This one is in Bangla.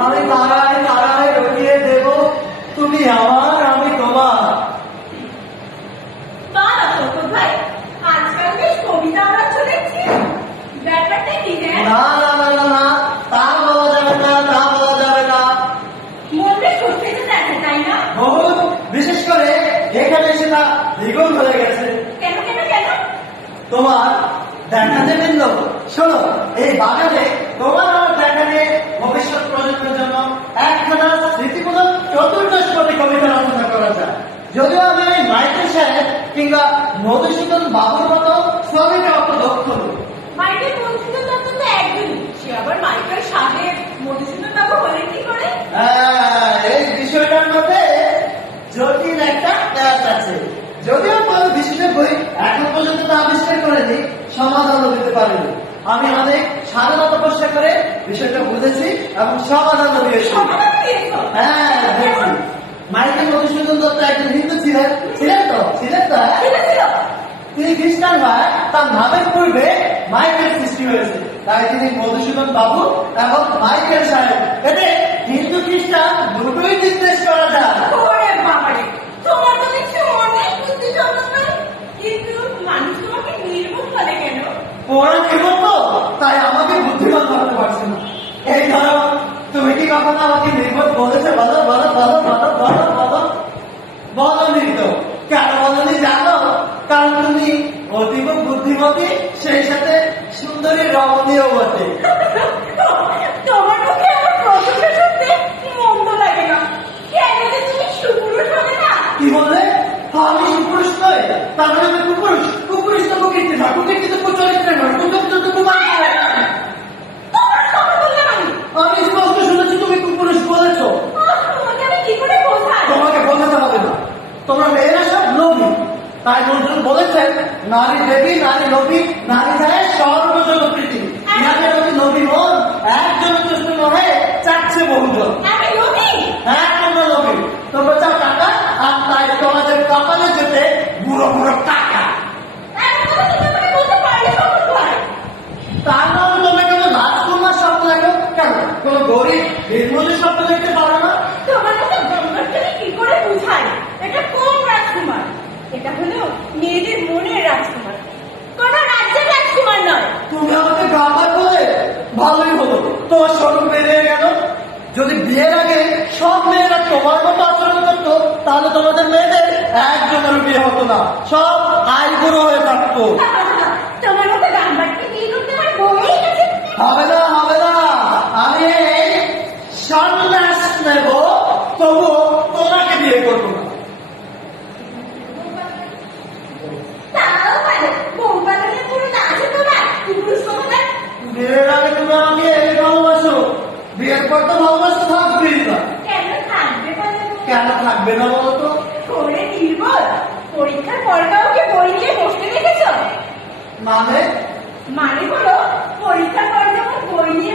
আমি তারায় তারায় রটিয়ে দেব। তুমি আমার আমি তোমার। ভাই আজকাল বেশ কবিতা আমরা চলেছি ব্যাপারটা কি না না না না না তা বলা যাবে না তা বলা যাবে না। মনটা সত্যি দেখে তাই না? বহুত বিশেষ করে এখানে সেটা দ্বিগুণ হয়ে গেছে। কেন কেন কেন? তোমার দেখা দেবেন শোনো এই বাগানে তোমার আমার ভবিষ্যৎ প্রজন্মের জন্য একখানা স্মৃতিমূলক চতুর্দশ কোটি কবিতা রচনা করা যায়। যদিও আমি ওই মাইকেল সাহেব কিংবা মধুসূদন বাবুর মতো শ্রমিকের অত দক্ষ নই। মাইকেল মধুসূদন দত্ত তো একদমই সে আবার মাইকেল সাহেব মধুসূদন বাবু হলেন কি করে? হ্যাঁ, এই বিষয়টার মধ্যে জটিল একটা আছে। যদিও কোনো বিশেষজ্ঞ এখন পর্যন্ত তা আবিষ্কার করেনি সমাধানও দিতে পারেনি। আমি অনেক সাধনা তপস্যা করে বিষয়টা বুঝেছি এবং সমাধানও দিয়েছি। সমাধান হ্যাঁ মাইকেল মধুসূদন দত্ত একজন হিন্দু ছিলেন। ছিলেন তো? ছিলেন তো হ্যাঁ? তিনি খ্রিস্টান হয় তার নামের পূর্বে মাইকেল সৃষ্টি হয়েছে। তাই তিনি মধুসূদন বাবু এবং মাইকেল সাহেব। এতে হিন্দু খ্রিস্টান দুটোই নির্দেশ করা যায়। বুদ্ধিমতী সেই সাথে সুন্দরী রমণীয় বটে তোমার মুখে আমার প্রশংসা শুনতে মন্দ লাগে না কেন যে তুমি সুপুরুষ হবে না কি বললে আমি সুপুরুষ নয় তার মানে আমি কুপুরুষ কুপুরুষ তো কুকীর্তি না কুকীর্তি তো কুচরিত্রে নয় কুচরিত্র তো কুমার তোমার কথা বললাম আমি আমি স্পষ্ট শুনেছি তুমি কুপুরুষ বলেছ আহ, তোমাকে আমি কি করে বোঝাই তোমাকে বোঝাতে হবে না তোমরা মেয়েরা সব লোভী তাই বন্ধু বলেছেন নারী দেবী নারী নবী নারী যায় সর্বজন পৃথিবী নারী নবী নবী মন একজন নহে চাচ্ছে বহুজন। আমি লোভী হ্যাঁ তোমরা লোভী তোমরা চাও টাকা আর তাই তোমাদের কপালে যেতে বুড়ো বুড়ো টাকা এমন কথা তুমি আমাকে বলতে পারলে কখন ভাই তার নাম তোমরা কেন রাজকুমার স্বপ্ন দেখো কেন কোন গরিব নির্মলের স্বপ্ন দেখতে পারো না তোমার মতো গঙ্গাকে কি করে বুঝাই এটা কোন রাজকুমার এটা হলো মেয়েদের মনের রাজকুমার কোন রাজ্যের রাজকুমার নয় তুমি আমাকে গাবার বলে ভালোই হলো তোমার স্বরূপ বেড়ে গেল। যদি বিয়ের আগে সব মেয়েরা তোমার মতো আচরণ করতো তাহলে তোমাদের মেয়েদের একজনের বিয়ে হতো না। সব আইগুলো হয়ে থাকতো। হবে না হবে না। আমি সন্ন্যাস নেব তবু তোমাকে বিয়ে করব না। বিয়ের আগে তুমি আমাকে বিয়ের পর তো ভালোবাসা থাকবেই না। কেন থাকবে কেন থাকবে না বলো তো? করে দিব পরীক্ষার পর কাউকে বই নিয়ে বসতে দেখেছ? মানে? মানে বলো পরীক্ষার পর যখন বই নিয়ে